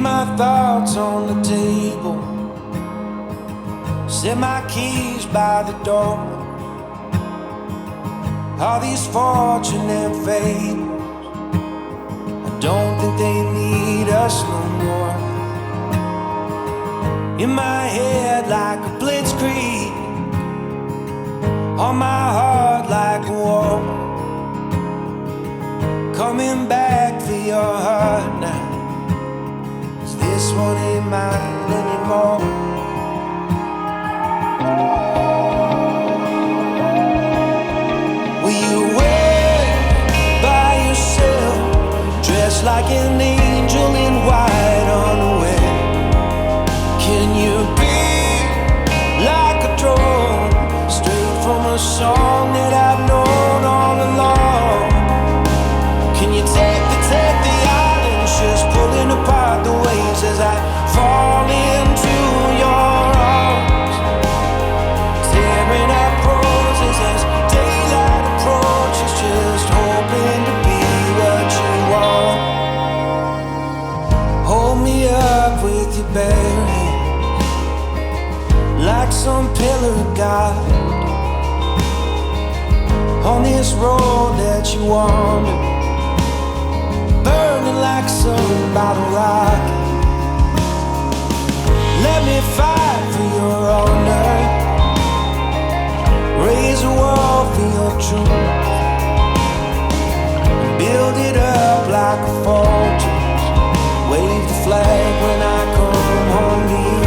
my thoughts on the table, set my keys by the door. All these fortune and fables, I don't think they need us no more. In my head like a blitzkrieg, on my heart like a war. Coming back for your heart now, 'cause this one ain't mine anymore. Will you wait by yourself, dressed like an angel in white unaware? Can you be like a drone, straight from a song that I've known all along? Can you take the islands, just pulling apart the waves as I fall into your arms, tearing up roses as daylight approaches, just hoping to be what you want. Hold me up with your bare hands, like some pillar of God, on this road that you wander, burning like some bottle rocket. Let me fight for your honor, raise a wall for your truth, build it up like a fortress, wave the flag when I come home to you.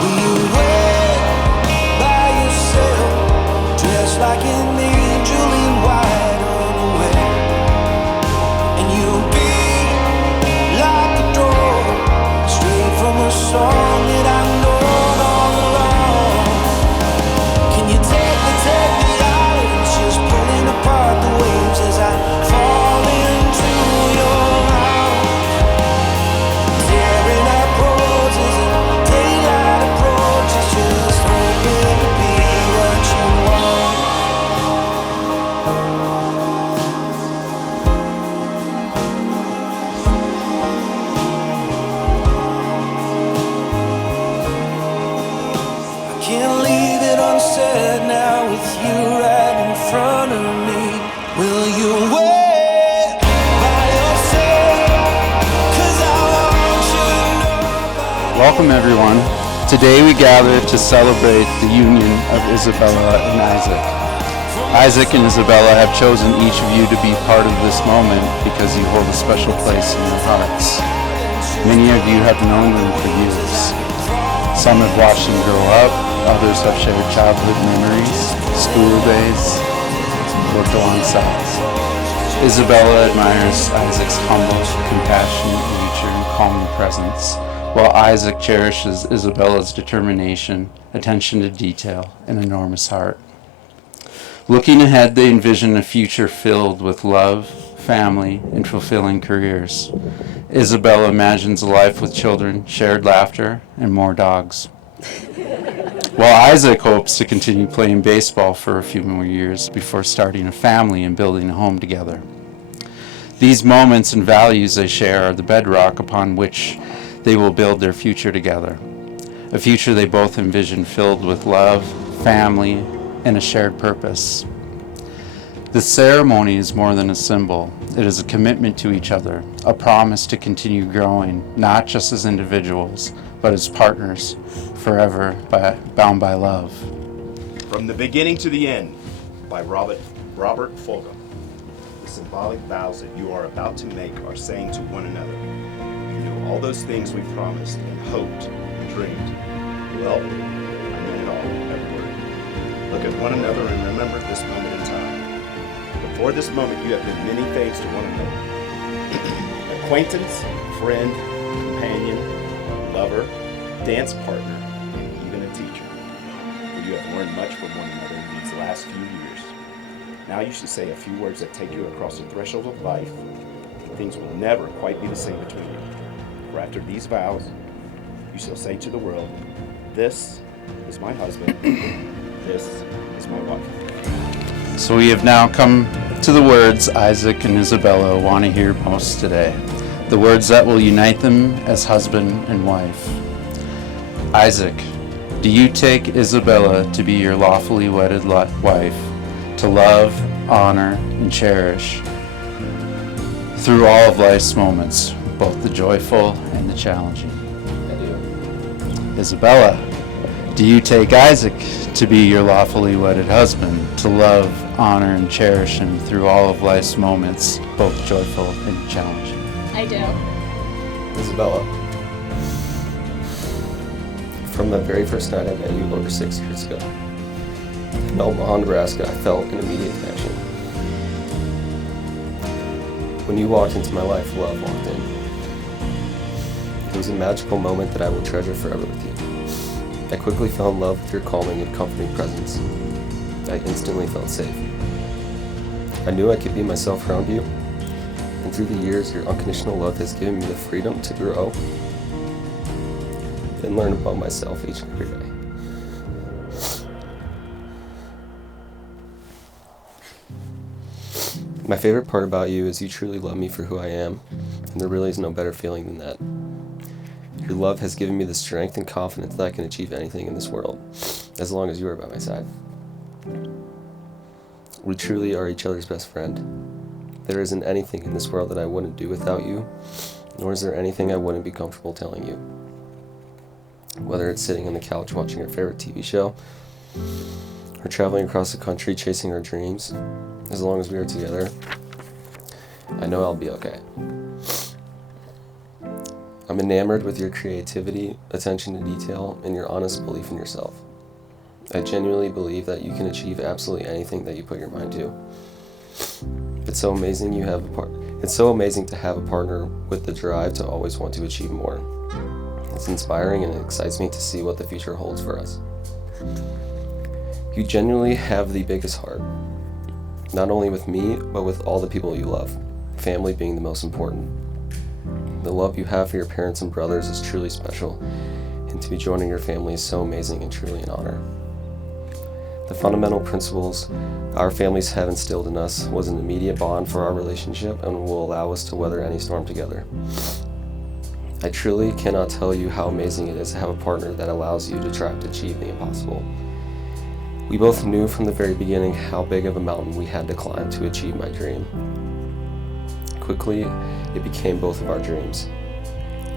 Will you wait by yourself, dressed like an angel in white unaware? And you'll be like a drone, straight from a song that I've known all along. Can you take the islands, just pulling apart the waves as I fall into your arms, tearing up roses and daylight approaches, just hoping to be what you want. I can't leave it unsaid now with you right in front of me. Will you wait by yourself? 'Cause I want you to know. Welcome everyone. Today we gather to celebrate the union of Isabella and Isaac. Isaac and Isabella have chosen each of you to be part of this moment because you hold a special place in your hearts. Many of you have known them for years. Some have watched them grow up, others have shared childhood memories, school days, worked alongside. Isabella admires Isaac's humble, compassionate nature and calming presence, while Isaac cherishes Isabella's determination, attention to detail, and enormous heart. Looking ahead, they envision a future filled with love, family, and fulfilling careers. Isabella imagines a life with children, shared laughter, and more dogs. While Isaac hopes to continue playing baseball for a few more years before starting a family and building a home together. These moments and values they share are the bedrock upon which they will build their future together. A future they both envision filled with love, family, and a shared purpose. The ceremony is more than a symbol. It is a commitment to each other, a promise to continue growing, not just as individuals, but as partners, forever bound by love. From the Beginning to the End by Robert Fulghum. The symbolic vows that you are about to make are saying to one another, you know all those things we promised and hoped and dreamed. Well, I mean it all, every word. Look at one another and remember this moment in time. Before this moment, you have been many things to one another. Acquaintance, friend, companion, lover, dance partner, and even a teacher. For you have learned much from one another in these last few years. Now you should say a few words that take you across the threshold of life. Things will never quite be the same between you. For after these vows, you shall say to the world, this is my husband, this is my wife. So we have now come to the words Isaac and Isabella want to hear most today, the words that will unite them as husband and wife. Isaac, do you take Isabella to be your lawfully wedded wife, to love, honor, and cherish through all of life's moments, both the joyful and the challenging? I do. Isabella, do you take Isaac to be your lawfully wedded husband, to love, honor, and cherish him through all of life's moments, both joyful and challenging? I do. Isabella, from the very first night I met you over 6 years ago, in Omaha, Nebraska, I felt an immediate connection. When you walked into my life, love walked in. It was a magical moment that I will treasure forever with you. I quickly fell in love with your calming and comforting presence. I instantly felt safe. I knew I could be myself around you, and through the years, your unconditional love has given me the freedom to grow and learn about myself each and every day. My favorite part about you is you truly love me for who I am, and there really is no better feeling than that. Your love has given me the strength and confidence that I can achieve anything in this world, as long as you are by my side. We truly are each other's best friend. There isn't anything in this world that I wouldn't do without you, nor is there anything I wouldn't be comfortable telling you. Whether it's sitting on the couch watching our favorite TV show, or traveling across the country chasing our dreams, as long as we are together, I know I'll be okay. I'm enamored with your creativity, attention to detail, and your honest belief in yourself. I genuinely believe that you can achieve absolutely anything that you put your mind to. It's so amazing It's so amazing to have a partner with the drive to always want to achieve more. It's inspiring and it excites me to see what the future holds for us. You genuinely have the biggest heart, not only with me, but with all the people you love, family being the most important. The love you have for your parents and brothers is truly special, and to be joining your family is so amazing and truly an honor. The fundamental principles our families have instilled in us was an immediate bond for our relationship and will allow us to weather any storm together. I truly cannot tell you how amazing it is to have a partner that allows you to try to achieve the impossible. We both knew from the very beginning how big of a mountain we had to climb to achieve my dream. Quickly, it became both of our dreams.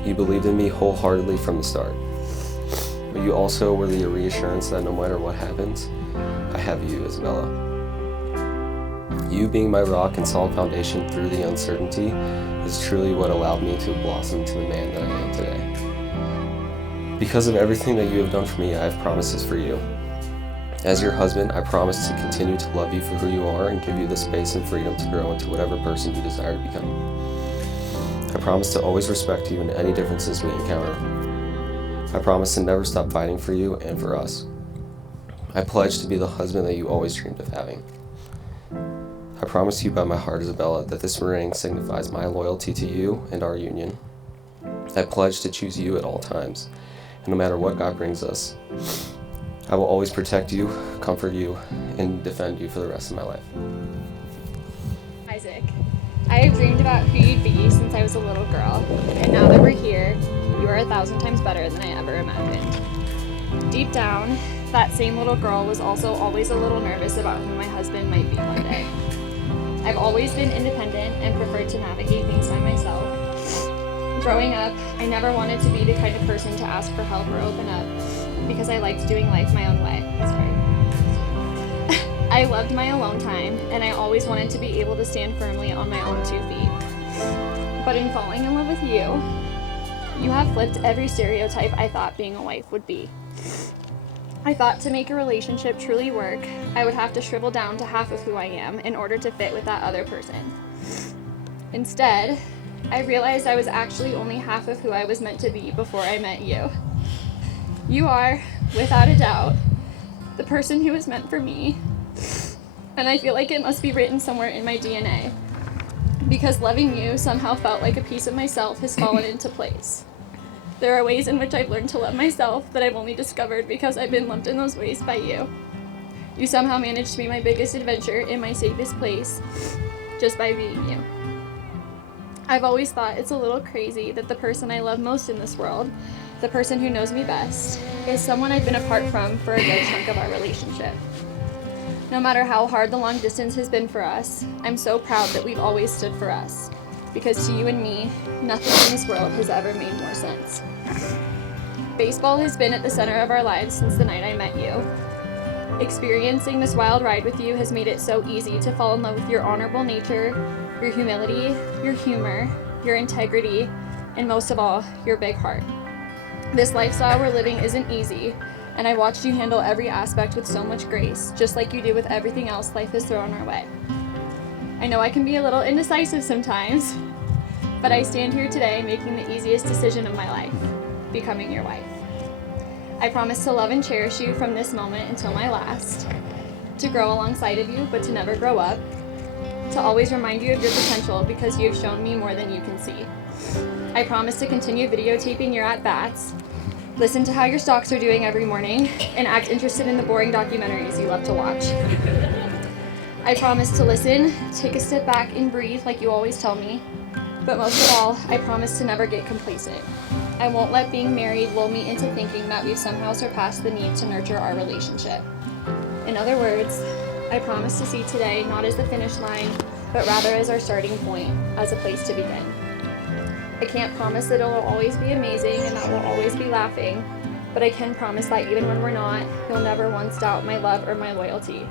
You believed in me wholeheartedly from the start, but you also were the reassurance that no matter what happens, I have you, Isabella. You being my rock and solid foundation through the uncertainty is truly what allowed me to blossom into the man that I am today. Because of everything that you have done for me, I have promises for you. As your husband, I promise to continue to love you for who you are and give you the space and freedom to grow into whatever person you desire to become. I promise to always respect you in any differences we encounter. I promise to never stop fighting for you and for us. I pledge to be the husband that you always dreamed of having. I promise you by my heart, Isabella, that this ring signifies my loyalty to you and our union. I pledge to choose you at all times, and no matter what God brings us, I will always protect you, comfort you, and defend you for the rest of my life. Isaac, I have dreamed about who you'd be since I was a little girl, and now that we're here, you are 1,000 times better than I ever imagined. Deep down, that same little girl was also always a little nervous about who my husband might be one day. I've always been independent and preferred to navigate things by myself. Growing up, I never wanted to be the kind of person to ask for help or open up, because I liked doing life my own way. I loved my alone time, and I always wanted to be able to stand firmly on my own 2 feet. But in falling in love with you, you have flipped every stereotype I thought being a wife would be. I thought to make a relationship truly work, I would have to shrivel down to half of who I am in order to fit with that other person. Instead, I realized I was actually only half of who I was meant to be before I met you. You are, without a doubt, the person who was meant for me, and I feel like it must be written somewhere in my DNA, because loving you somehow felt like a piece of myself has fallen into place. There are ways in which I've learned to love myself that I've only discovered because I've been lumped in those ways by you. You somehow managed to be my biggest adventure and my safest place just by being you. I've always thought it's a little crazy that the person I love most in this world, the person who knows me best, is someone I've been apart from for a good chunk of our relationship. No matter how hard the long distance has been for us, I'm so proud that we've always stood for us. Because to you and me, nothing in this world has ever made more sense. Baseball has been at the center of our lives since the night I met you. Experiencing this wild ride with you has made it so easy to fall in love with your honorable nature, your humility, your humor, your integrity, and most of all, your big heart. This lifestyle we're living isn't easy, and I watched you handle every aspect with so much grace, just like you do with everything else life has thrown our way. I know I can be a little indecisive sometimes, but I stand here today making the easiest decision of my life, becoming your wife. I promise to love and cherish you from this moment until my last, to grow alongside of you but to never grow up, to always remind you of your potential because you have shown me more than you can see. I promise to continue videotaping your at-bats, listen to how your stocks are doing every morning, and act interested in the boring documentaries you love to watch. I promise to listen, take a step back and breathe like you always tell me, but most of all, I promise to never get complacent. I won't let being married lull me into thinking that we've somehow surpassed the need to nurture our relationship. In other words, I promise to see today not as the finish line, but rather as our starting point, as a place to begin. I can't promise that it'll always be amazing and that we'll always be laughing, but I can promise that even when we're not, you'll never once doubt my love or my loyalty.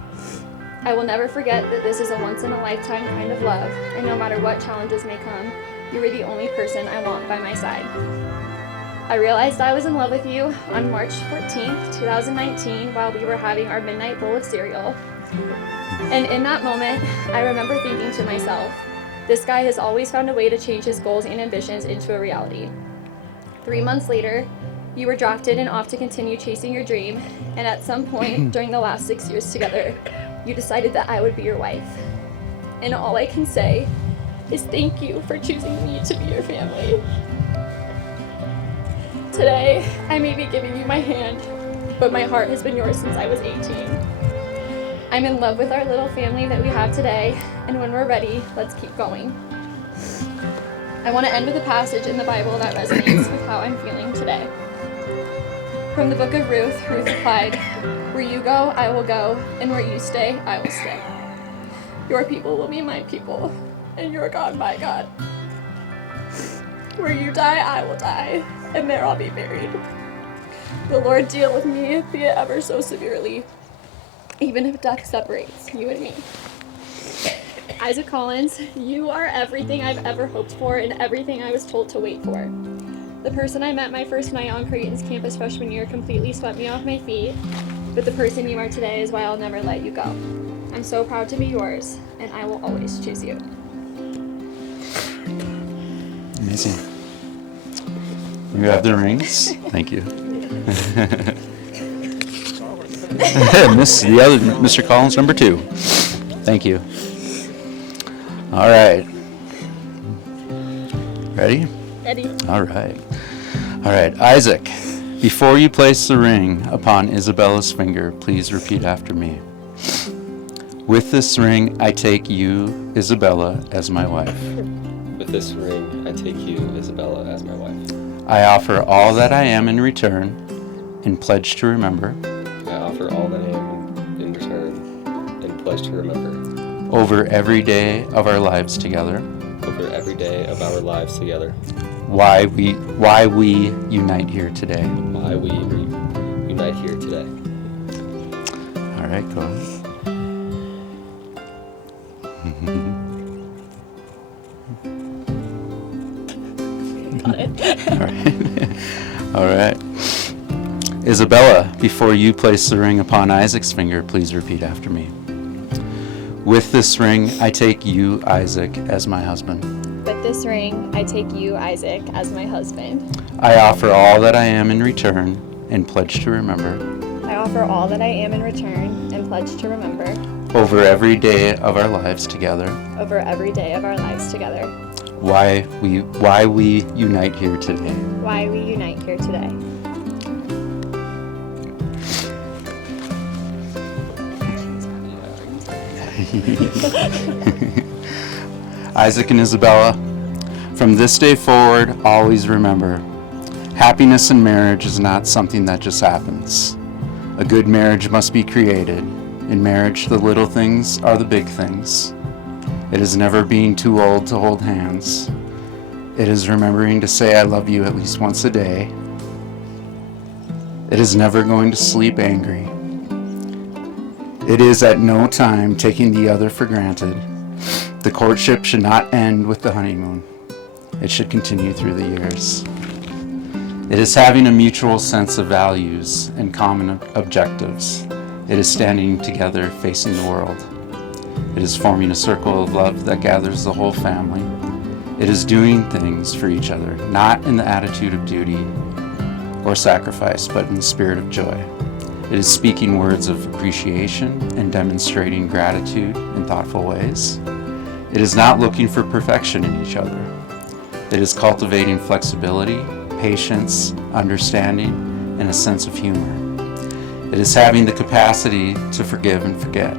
I will never forget that this is a once-in-a-lifetime kind of love, and no matter what challenges may come, you are the only person I want by my side. I realized I was in love with you on March 14th, 2019, while we were having our midnight bowl of cereal. And in that moment, I remember thinking to myself, this guy has always found a way to change his goals and ambitions into a reality. 3 months later, you were drafted and off to continue chasing your dream, and at some point during the last 6 years together, you decided that I would be your wife. And all I can say is thank you for choosing me to be your family. Today, I may be giving you my hand, but my heart has been yours since I was 18. I'm in love with our little family that we have today, and when we're ready, let's keep going. I want to end with a passage in the Bible that resonates with how I'm feeling today. From the book of Ruth, Ruth replied, "Where you go, I will go, and where you stay, I will stay. Your people will be my people, and your God my God. Where you die, I will die, and there I'll be buried. The Lord deal with me, be it ever so severely, even if death separates you and me." Isaac Collins, you are everything I've ever hoped for and everything I was told to wait for. The person I met my first night on Creighton's campus freshman year completely swept me off my feet, but the person you are today is why I'll never let you go. I'm so proud to be yours, and I will always choose you. Amazing. You have the rings. Thank you. Mr. Collins, number 2. Thank you. All right. Ready? Ready? All right. All right. Isaac, before you place the ring upon Isabella's finger, please repeat after me. With this ring, I take you, Isabella, as my wife. With this ring, I take you, Isabella, as my wife. I offer all that I am in return and pledge to remember. I offer all that I am in return and pledge to remember. Over every day of our lives together. Over every day of our lives together. Why we unite here today. Why we unite here today. All right, go ahead. Got it. All right. All right. Isabella, before you place the ring upon Isaac's finger, please repeat after me. With this ring, I take you, Isaac, as my husband. With this ring, I take you, Isaac, as my husband. I offer all that I am in return and pledge to remember. I offer all that I am in return and pledge to remember. Over every day of our lives together. Over every day of our lives together. Why we unite here today. Why we unite here today. Isaac and Isabella, from this day forward, always remember, happiness in marriage is not something that just happens. A good marriage must be created. In marriage, the little things are the big things. It is never being too old to hold hands. It is remembering to say I love you at least once a day. It is never going to sleep angry. It is at no time taking the other for granted. The courtship should not end with the honeymoon. It should continue through the years. It is having a mutual sense of values and common objectives. It is standing together facing the world. It is forming a circle of love that gathers the whole family. It is doing things for each other, not in the attitude of duty or sacrifice, but in the spirit of joy. It is speaking words of appreciation and demonstrating gratitude in thoughtful ways. It is not looking for perfection in each other. It is cultivating flexibility, patience, understanding, and a sense of humor. It is having the capacity to forgive and forget.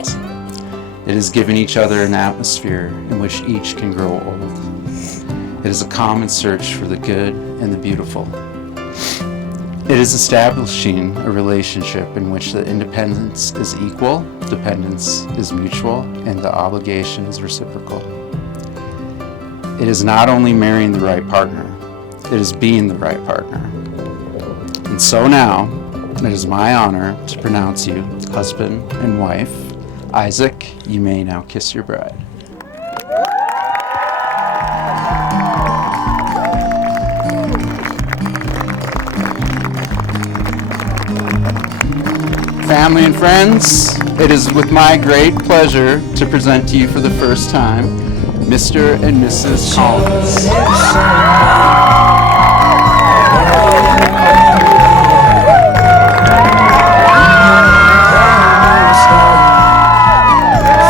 It is giving each other an atmosphere in which each can grow old. It is a common search for the good and the beautiful. It is establishing a relationship in which the independence is equal, dependence is mutual, and the obligation is reciprocal. It is not only marrying the right partner, it is being the right partner. And so now, it is my honor to pronounce you husband and wife. Isaac, you may now kiss your bride. Family and friends, it is with my great pleasure to present to you for the first time, Mr. and Mrs. Collins.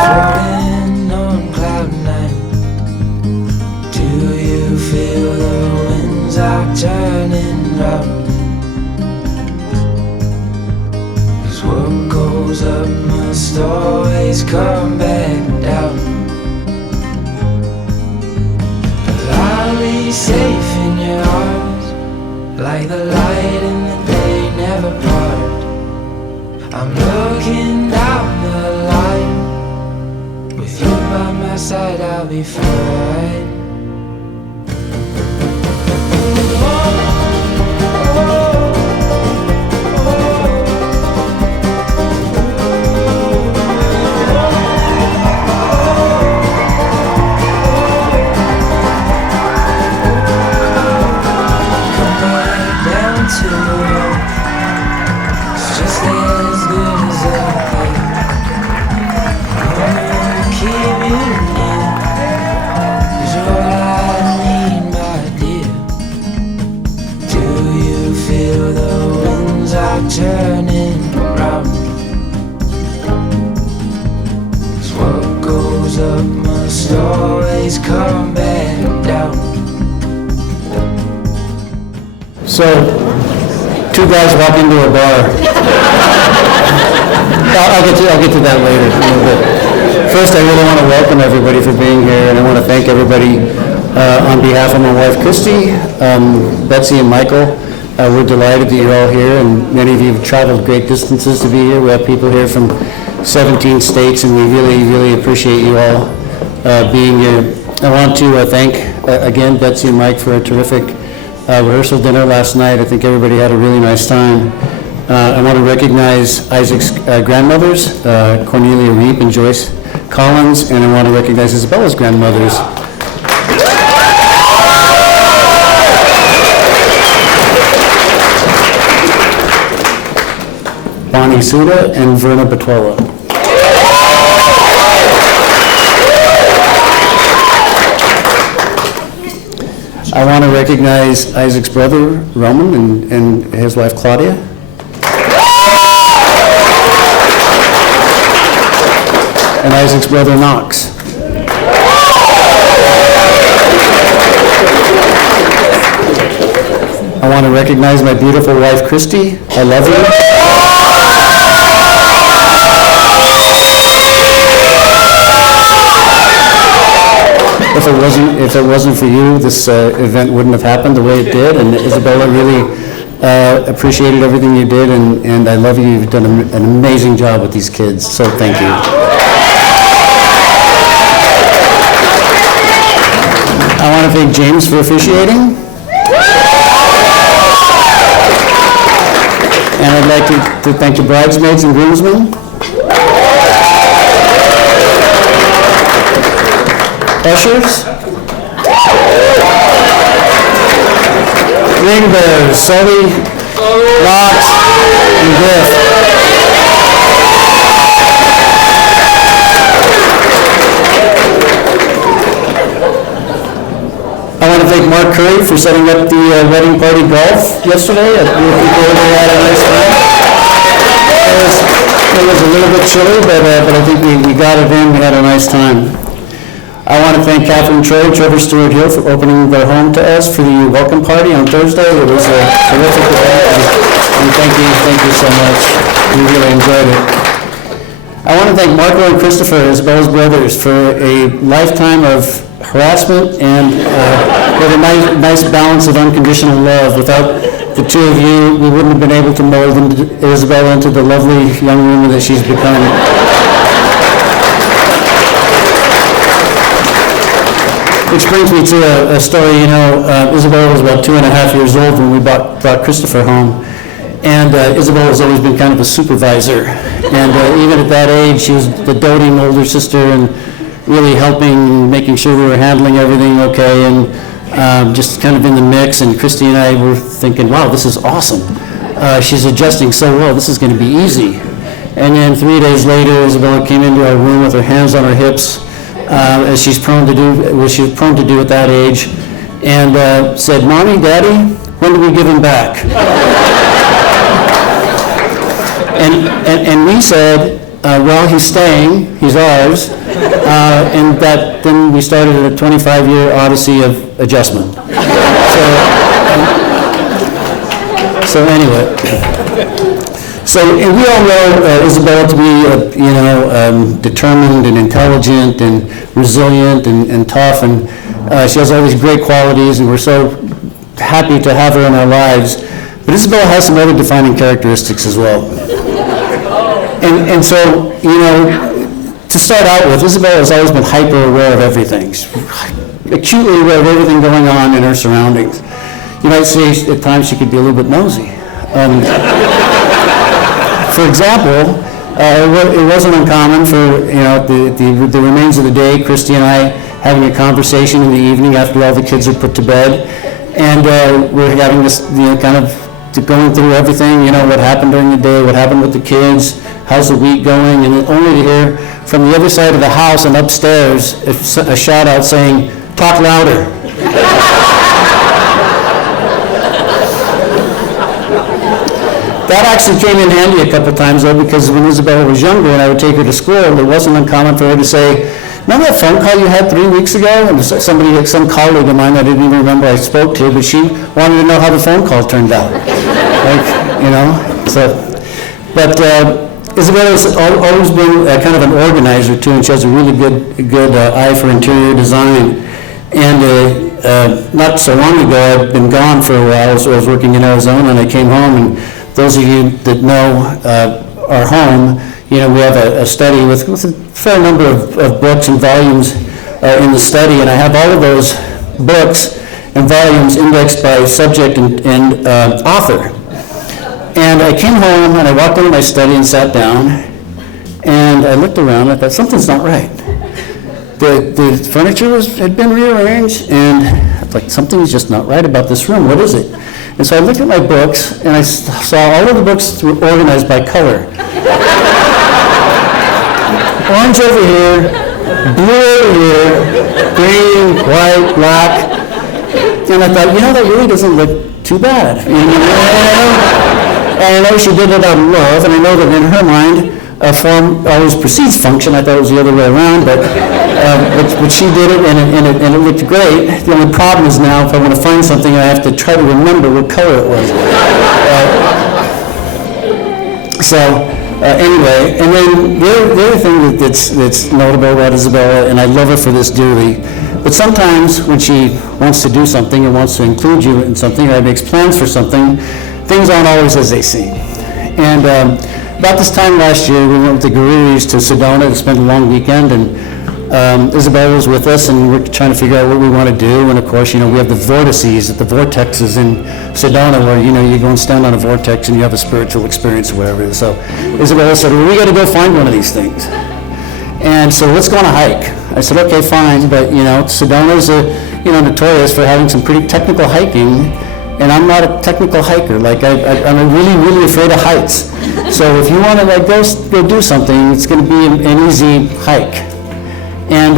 Floating on cloud nine. Do you feel the winds are turning round? What goes up must always come back down. But I'll be safe in your arms, like the light in the day never part. I'm looking down the line, with you by my side I'll be fine. Turning round, 'cause what goes up must always come back down. So, two guys walk into a bar. I'll get to that later a little bit. First, I really want to welcome everybody for being here, and I want to thank everybody on behalf of my wife, Christy, Betsy, and Michael. We're delighted that you're all here, and many of you have traveled great distances to be here. We have people here from 17 states, and we really, really appreciate you all being here. I want to thank, again, Betsy and Mike for a terrific rehearsal dinner last night. I think everybody had a really nice time. I want to recognize Isaac's grandmothers, Cornelia Reap and Joyce Collins, and I want to recognize Isabella's grandmothers. Bonnie Suda and Verna Batuella. I want to recognize Isaac's brother, Roman, and his wife, Claudia. And Isaac's brother, Knox. I want to recognize my beautiful wife, Christy. I love you. if it wasn't for you, this event wouldn't have happened the way it did. And Isabella really appreciated everything you did, and I love you. You've done an amazing job with these kids. So thank you. I want to thank James for officiating. And I'd like to thank the bridesmaids and groomsmen. Ushers. Ring bearers, Sully, Rox, and Griff. I want to thank Mark Curry for setting up the wedding party golf yesterday. People had a nice time. It was a little bit chilly, but I think we got it in. We had a nice time. I want to thank Catherine Troy, Trevor Stewart Hill for opening their home to us for the welcome party on Thursday. It was a terrific event, and thank you so much. We really enjoyed it. I want to thank Marco and Christopher, Isabella's brothers, for a lifetime of harassment and with a nice balance of unconditional love. Without the two of you, we wouldn't have been able to mold Isabella into the lovely young woman that she's become. Which brings me to a story. Isabella was about 2.5 years old when we brought Christopher home. And Isabella has always been kind of a supervisor. And even at that age, she was the doting older sister and really helping, making sure we were handling everything okay, and just kind of in the mix. And Christy and I were thinking, wow, this is awesome. She's adjusting so well, this is going to be easy. And then 3 days later, Isabella came into our room with her hands on her hips, as she's prone to do at that age, and said, "Mommy, Daddy, when do we give him back?" and we said, well, he's staying, he's ours, and then we started a 25-year odyssey of adjustment. So anyway. And we all know Isabella to be, determined and intelligent and resilient and tough, and she has all these great qualities, and we're so happy to have her in our lives. But Isabella has some other defining characteristics as well. And so, to start out with, Isabella has always been hyper aware of everything. She's acutely aware of everything going on in her surroundings. You might say at times she could be a little bit nosy. For example, it wasn't uncommon for the remains of the day, Christy and I having a conversation in the evening after all the kids are put to bed, and we're having this kind of going through everything, what happened during the day, what happened with the kids, how's the week going, and then only to hear from the other side of the house and upstairs a shout out saying, "Talk louder." That actually came in handy a couple times, though, because when Isabella was younger and I would take her to school, it wasn't uncommon for her to say, "Remember that phone call you had 3 weeks ago?" And some colleague of mine I didn't even remember I spoke to, but she wanted to know how the phone call turned out. But Isabella's always been kind of an organizer, too, and she has a really good eye for interior design. And not so long ago, I'd been gone for a while, so I was working in Arizona, and I came home, and those of you that know our home, we have a study with a fair number of books and volumes in the study, and I have all of those books and volumes indexed by subject and author. And I came home, and I walked into my study and sat down, and I looked around, and I thought, something's not right. The furniture had been rearranged, and I thought, something's just not right about this room. What is it? And so I looked at my books, and I saw all of the books were organized by color. Orange over here, blue over here, green, white, black. And I thought, that really doesn't look too bad. And I know she did it out of love, and I know that in her mind, form always precedes function. I thought it was the other way around, but she did it, and it looked great. The only problem is now, if I want to find something, I have to try to remember what color it was. So Anyway, and then the other thing that's notable about Isabella, and I love her for this dearly, but sometimes when she wants to do something or wants to include you in something or makes plans for something, things aren't always as they seem. And about this time last year, we went with the Gururis to Sedona to spend a long weekend, and Isabella was with us, and we're trying to figure out what we want to do. And of course, we have the vortices, the vortexes in Sedona, where you go and stand on a vortex and you have a spiritual experience or whatever it is. So Isabella said, well, we got to go find one of these things. And so let's go on a hike. I said, okay, fine, but Sedona's notorious for having some pretty technical hiking, and I'm not a technical hiker. Like I'm really, really afraid of heights. So if you want to go do something, it's going to be an easy hike. And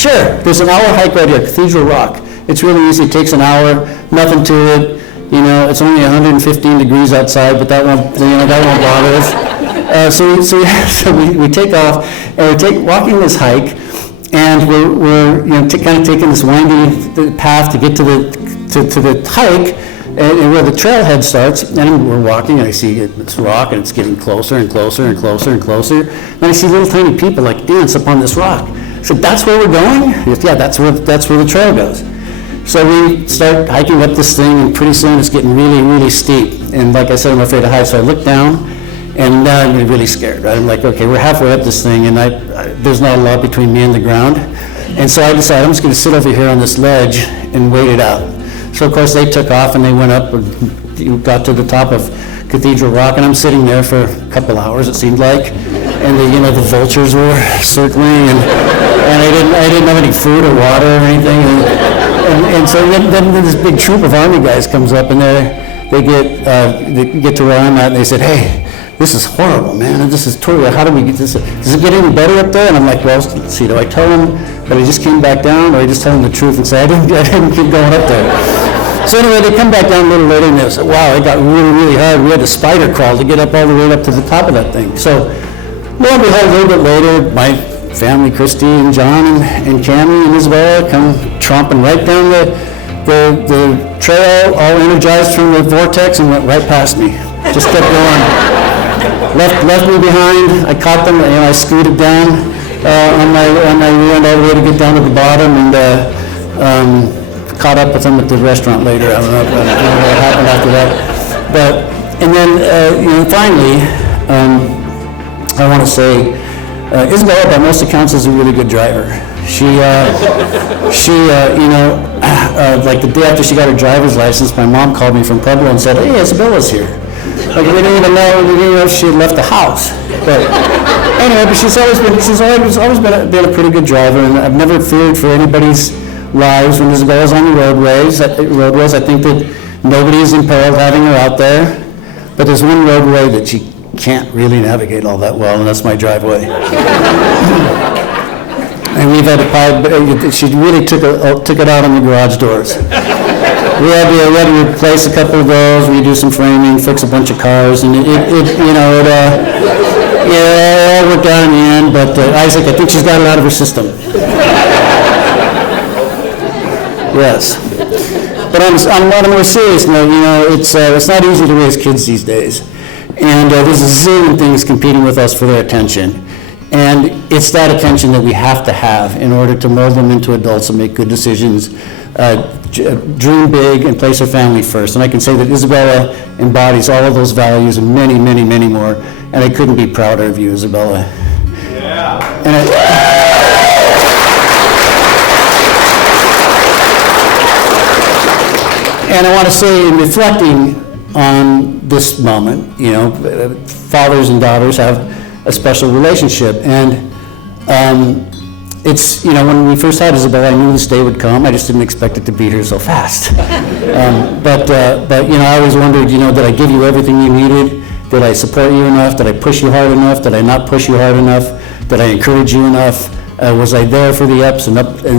sure, there's an hour hike right here, Cathedral Rock. It's really easy, it takes an hour, nothing to it. It's only 115 degrees outside, but that won't bother us. So we take off, and we're walking this hike, and we're kind of taking this windy path to get to the hike, and where the trailhead starts, and we're walking, and I see this rock, and it's getting closer and closer and closer and closer, and I see little tiny people like ants up on this rock. So that's where we're going? Yeah, that's where the trail goes. So we start hiking up this thing, and pretty soon it's getting really, really steep. And like I said, I'm afraid of heights, so I look down, and now I'm really scared. Right? I'm like, okay, we're halfway up this thing, and there's not a lot between me and the ground. And so I decided I'm just going to sit over here on this ledge and wait it out. So of course they took off and they went up and got to the top of Cathedral Rock, and I'm sitting there for a couple hours, it seemed like, and the vultures were circling, and I didn't have any food or water or anything, and so then this big troop of army guys comes up, and they get to where I'm at, and they said, hey, this is horrible, man, this is totally, how do we get this, does it get any better up there? And I'm like, well, let's see, do I tell them that I just came back down, or I just tell them the truth and say I didn't keep going up there? So anyway, they come back down a little later, and they said, wow, it got really, really hard. We had to spider crawl to get up all the way up to the top of that thing. So lo and behold, a little bit later, my family, Christy and John and Cammie and Isabella, come tromping right down the trail, all energized from the vortex, and went right past me. Just kept going. Left me behind. I caught them, and I scooted down on my rear end all the way to get down to the bottom, and caught up with them at the restaurant later. I don't know what happened after that. And then finally, I want to say, Isabella, by most accounts, is a really good driver. Like the day after she got her driver's license, my mom called me from Pueblo and said, hey, Isabella's here. Like we didn't even know if she had left the house. But anyway, but she's always been a pretty good driver, and I've never feared for anybody's lives when Isabella's on the roadways. I think that nobody is impaired having her out there, but there's one roadway that she can't really navigate all that well, and that's my driveway. And we've had she really took it out on the garage doors. We had to replace a couple of those, redo some framing, fix a bunch of cars, and it all worked out in the end, but Isaac, I think she's got it out of her system. Yes. But on a more serious note, it's not easy to raise kids these days. And there's a zillion things competing with us for their attention. And it's that attention that we have to have in order to mold them into adults and make good decisions, dream big, and place our family first. And I can say that Isabella embodies all of those values and many, many, many more. And I couldn't be prouder of you, Isabella. Yeah. And I want to say, in reflecting on this moment, fathers and daughters have a special relationship, and it's, when we first had Isabella, I knew this day would come. I just didn't expect it to be here so fast. But I always wondered, did I give you everything you needed? Did I support you enough? Did I push you hard enough? Did I not push you hard enough? Did I encourage you enough? Was I there for the ups and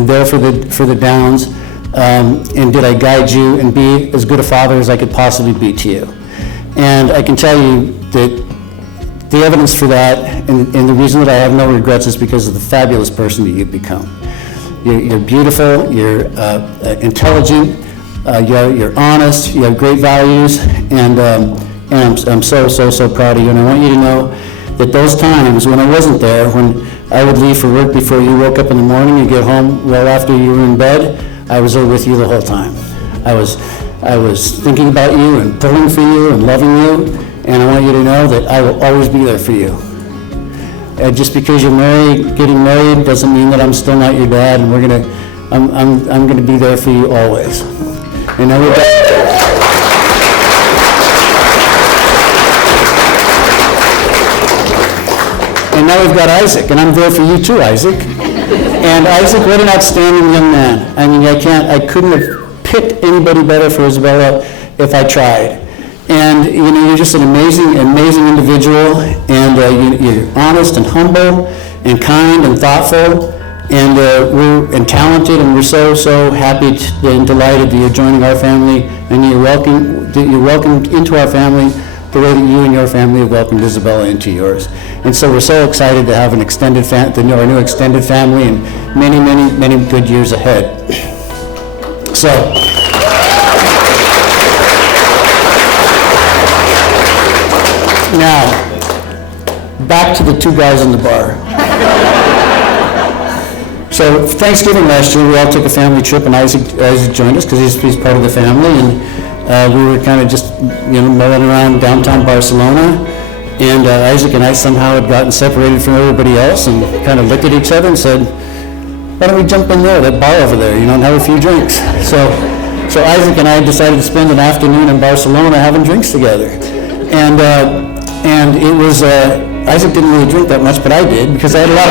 there for the downs? And did I guide you and be as good a father as I could possibly be to you? And I can tell you that the evidence for that, and the reason that I have no regrets, is because of the fabulous person that you've become. You're beautiful, you're intelligent, you're honest, you have great values, and And I'm so, so, so proud of you. And I want you to know that those times when I wasn't there, when I would leave for work before you woke up in the morning and get home well after you were in bed, I was there with you the whole time. I was thinking about you and pulling for you and loving you, and I want you to know that I will always be there for you. Just because you're married, getting married, doesn't mean that I'm still not your dad, and I'm gonna be there for you always. And now we've got, Isaac, and I'm there for you too, Isaac. And Isaac, what an outstanding young man. I mean, I couldn't have picked anybody better for Isabella if I tried. And you know, you're just an amazing, amazing individual, and you're honest and humble and kind and thoughtful, and we're talented, and we're so, so happy and delighted that you're joining our family, and you're welcomed into our family the way that you and your family have welcomed Isabella into yours. And so we're so excited to have an extended our new extended family, and many, many, many good years ahead. So, now, back to the two guys in the bar. So Thanksgiving last year, we all took a family trip, and Isaac joined us because he's part of the family, and we were kind of just mulling around downtown Barcelona, and Isaac and I somehow had gotten separated from everybody else and kind of looked at each other and said, why don't we jump in there, that bar over there, and have a few drinks. So Isaac and I decided to spend an afternoon in Barcelona having drinks together. And it was, Isaac didn't really drink that much, but I did, because I had a lot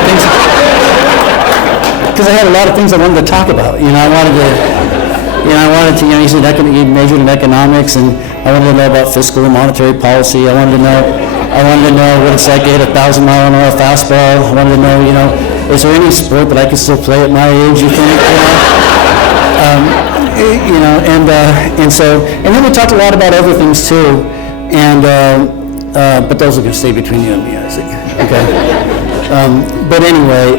of things I wanted to talk about. I wanted to, he said he majored in economics, and I wanted to know about fiscal and monetary policy. I wanted to know what it's like to hit a 1,000-mile-an-hour fastball. I wanted to know, is there any sport that I could still play at my age, you think? And then we talked a lot about other things too, but those are going to stay between you and me, Isaac. Okay. But anyway,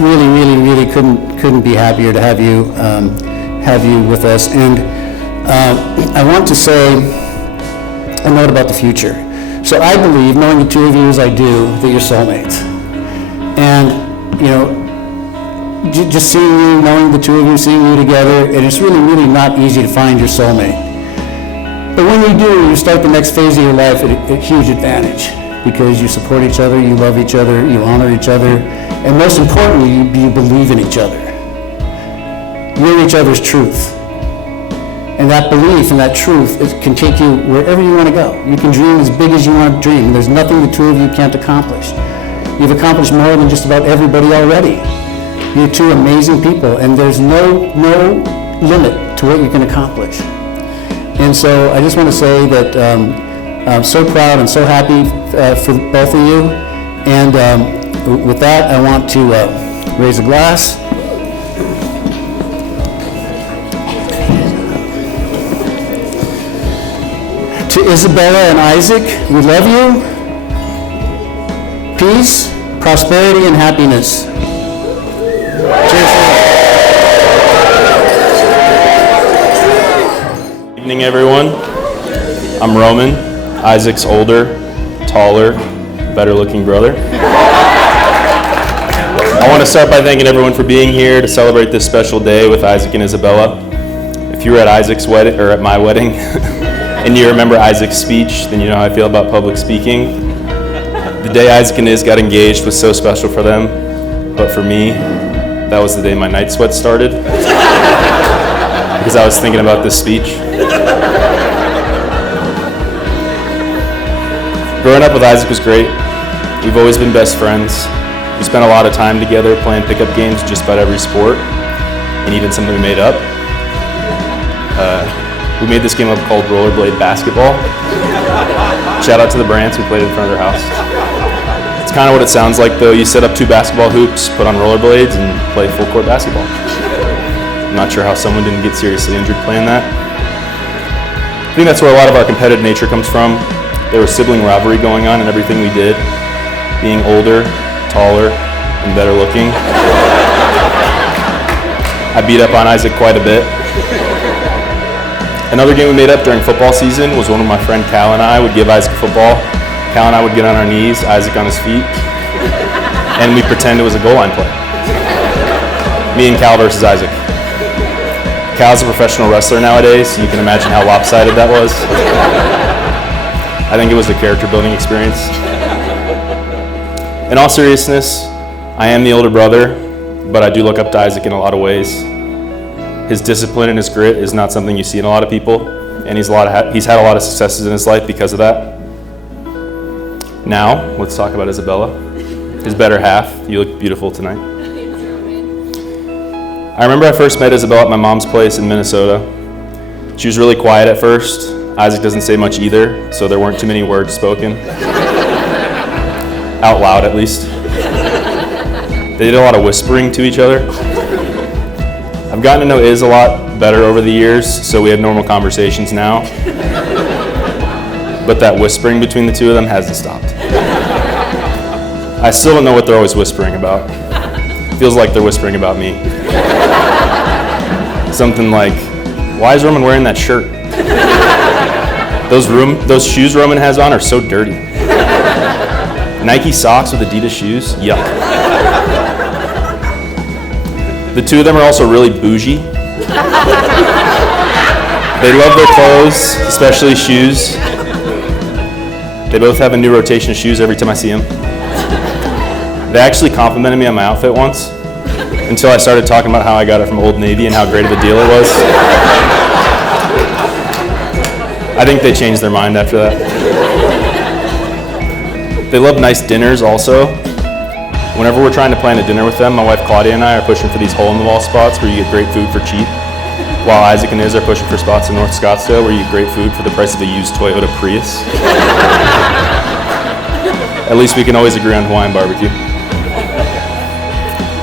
really, really, really couldn't be happier to have you with us. And I want to say a note about the future. So I believe, knowing the two of you as I do, that you're soulmates. And just seeing you, knowing the two of you, seeing you together, and it's really, really not easy to find your soulmate. But when you do, you start the next phase of your life at a huge advantage, because you support each other, you love each other, you honor each other, and most importantly, you believe in each other. You're each other's truth. And that belief and that truth can take you wherever you want to go. You can dream as big as you want to dream. There's nothing the two of you can't accomplish. You've accomplished more than just about everybody already. You're two amazing people, and there's no limit to what you can accomplish. And so I just want to say that I'm so proud and so happy for both of you. And with that, I want to raise a glass. To Isabella and Isaac, we love you. Peace, prosperity, and happiness. Cheers. Good evening, everyone. I'm Roman, Isaac's older, taller, better-looking brother. I want to start by thanking everyone for being here to celebrate this special day with Isaac and Isabella. If you were at Isaac's wedding, or at my wedding, and you remember Isaac's speech, then you know how I feel about public speaking. The day Isaac and Iz got engaged was so special for them, but for me, that was the day my night sweats started, because I was thinking about this speech. Growing up with Isaac was great. We've always been best friends. We spent a lot of time together playing pickup games just about every sport, and even something we made up. We made this game up called Rollerblade Basketball. Shout out to the Brants, we played in front of their house. It's kind of what it sounds like though. You set up two basketball hoops, put on rollerblades, and play full court basketball. I'm not sure how someone didn't get seriously injured playing that. I think that's where a lot of our competitive nature comes from. There was sibling rivalry going on in everything we did. Being older, taller, and better looking. I beat up on Isaac quite a bit. Another game we made up during football season was one where my friend Cal and I would give Isaac a football. Cal and I would get on our knees, Isaac on his feet, and we pretend it was a goal line play. Me and Cal versus Isaac. Cal's a professional wrestler nowadays, so you can imagine how lopsided that was. I think it was a character building experience. In all seriousness, I am the older brother, but I do look up to Isaac in a lot of ways. His discipline and his grit is not something you see in a lot of people, and he's had a lot of successes in his life because of that. Now, let's talk about Isabella, his better half. You look beautiful tonight. I remember I first met Isabella at my mom's place in Minnesota. She was really quiet at first. Isaac doesn't say much either, so there weren't too many words spoken. Out loud, at least. They did a lot of whispering to each other. I've gotten to know Iz a lot better over the years, so we have normal conversations now. But that whispering between the two of them hasn't stopped. I still don't know what they're always whispering about. Feels like they're whispering about me. Something like, why is Roman wearing that shirt? Those shoes Roman has on are so dirty. Nike socks with Adidas shoes? Yuck. The two of them are also really bougie. They love their clothes, especially shoes. They both have a new rotation of shoes every time I see them. They actually complimented me on my outfit once, until I started talking about how I got it from Old Navy and how great of a deal it was. I think they changed their mind after that. They love nice dinners also. Whenever we're trying to plan a dinner with them, my wife Claudia and I are pushing for these hole-in-the-wall spots where you get great food for cheap, while Isaac and Iz are pushing for spots in North Scottsdale where you get great food for the price of a used Toyota Prius. At least we can always agree on Hawaiian barbecue.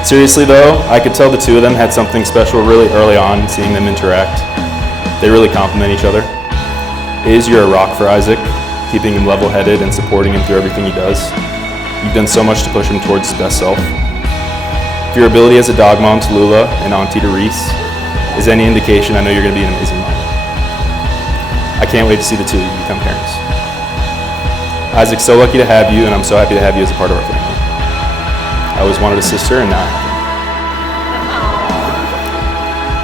Seriously though, I could tell the two of them had something special really early on seeing them interact. They really complement each other. Iz, you're a rock for Isaac, keeping him level-headed and supporting him through everything he does. You've done so much to push him towards his best self. If your ability as a dog mom to Lula and auntie to Reese is any indication, I know you're going to be an amazing mom. I can't wait to see the two of you become parents. Isaac's so lucky to have you, and I'm so happy to have you as a part of our family. I always wanted a sister, and now I have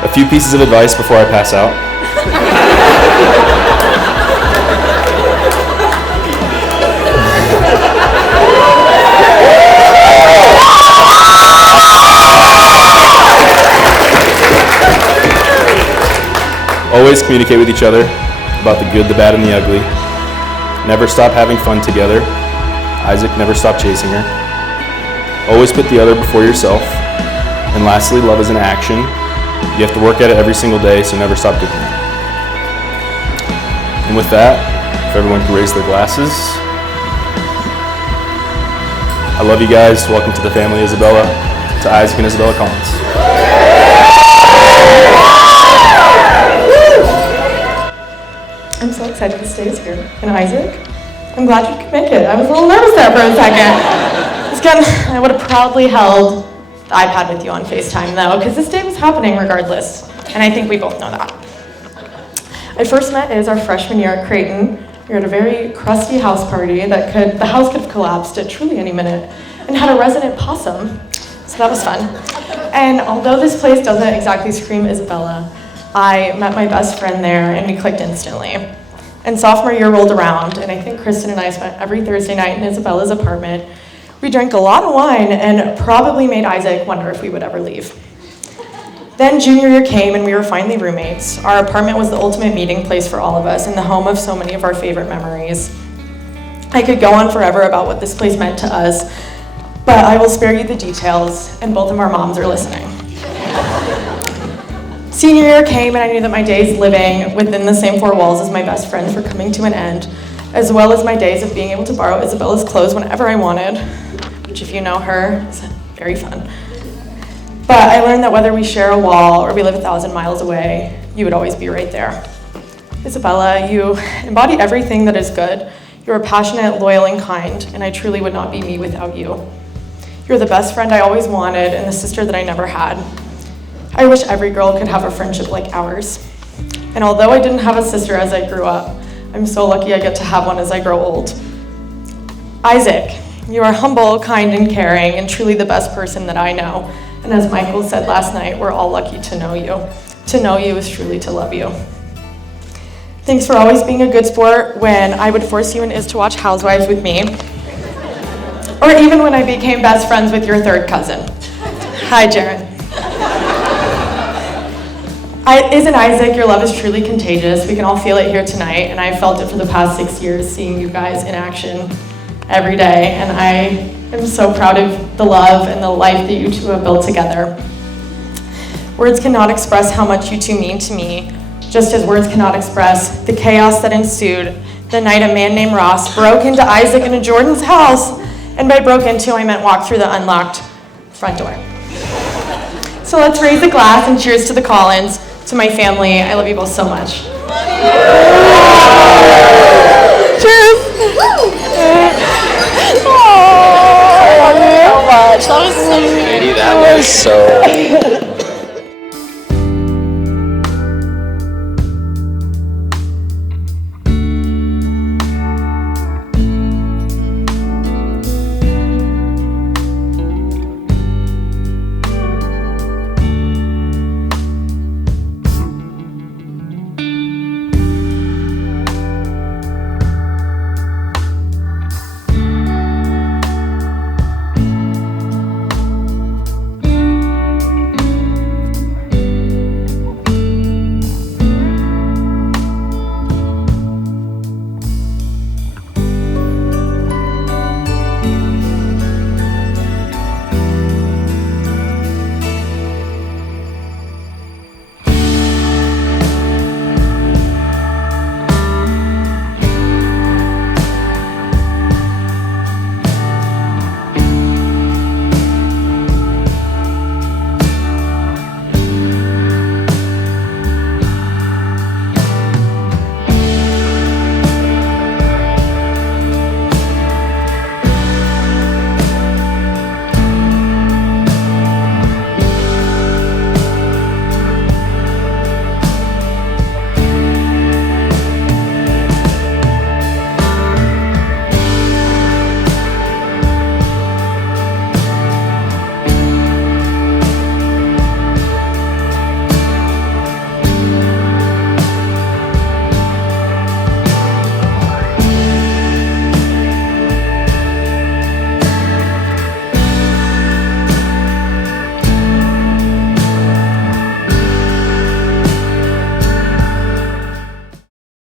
one. A few pieces of advice before I pass out. Always communicate with each other about the good, the bad, and the ugly. Never stop having fun together. Isaac, never stop chasing her. Always put the other before yourself. And lastly, love is an action. You have to work at it every single day, so never stop doing it. And with that, if everyone can raise their glasses. I love you guys. Welcome to the family, Isabella. To Isaac and Isabella Collins. I'm so excited to stay here. And Isaac, I'm glad you could make it. I was a little nervous there for a second. Again, I would have proudly held the iPad with you on FaceTime though, because this day was happening regardless. And I think we both know that. I first met Iz our freshman year at Creighton. We were at a very crusty house party the house could have collapsed at truly any minute, and had a resident possum. So that was fun. And although this place doesn't exactly scream Isabella, I met my best friend there and we clicked instantly. And sophomore year rolled around, and I think Kristen and I spent every Thursday night in Isabella's apartment. We drank a lot of wine and probably made Isaac wonder if we would ever leave. Then junior year came and we were finally roommates. Our apartment was the ultimate meeting place for all of us and the home of so many of our favorite memories. I could go on forever about what this place meant to us, but I will spare you the details, and both of our moms are listening. Senior year came and I knew that my days living within the same four walls as my best friends were coming to an end, as well as my days of being able to borrow Isabella's clothes whenever I wanted, which if you know her, is very fun. But I learned that whether we share a wall or we live 1,000 miles away, you would always be right there. Isabella, you embody everything that is good. You're passionate, loyal, and kind, and I truly would not be me without you. You're the best friend I always wanted and the sister that I never had. I wish every girl could have a friendship like ours. And although I didn't have a sister as I grew up, I'm so lucky I get to have one as I grow old. Isaac, you are humble, kind, and caring, and truly the best person that I know. And as Michael said last night, we're all lucky to know you. To know you is truly to love you. Thanks for always being a good sport when I would force you and Iz to watch Housewives with me. Or even when I became best friends with your third cousin. Hi, Jaren. Iz and Isaac, your love is truly contagious. We can all feel it here tonight, and I've felt it for the past 6 years, seeing you guys in action every day, and I am so proud of the love and the life that you two have built together. Words cannot express how much you two mean to me, just as words cannot express the chaos that ensued the night a man named Ross broke into Isaac and Jordan's house, and by broke into, I meant walked through the unlocked front door. So let's raise a glass and cheers to the Collins, to my family. I love you both so much. Cheers! Oh, I love you so much. That was so sweet. That was so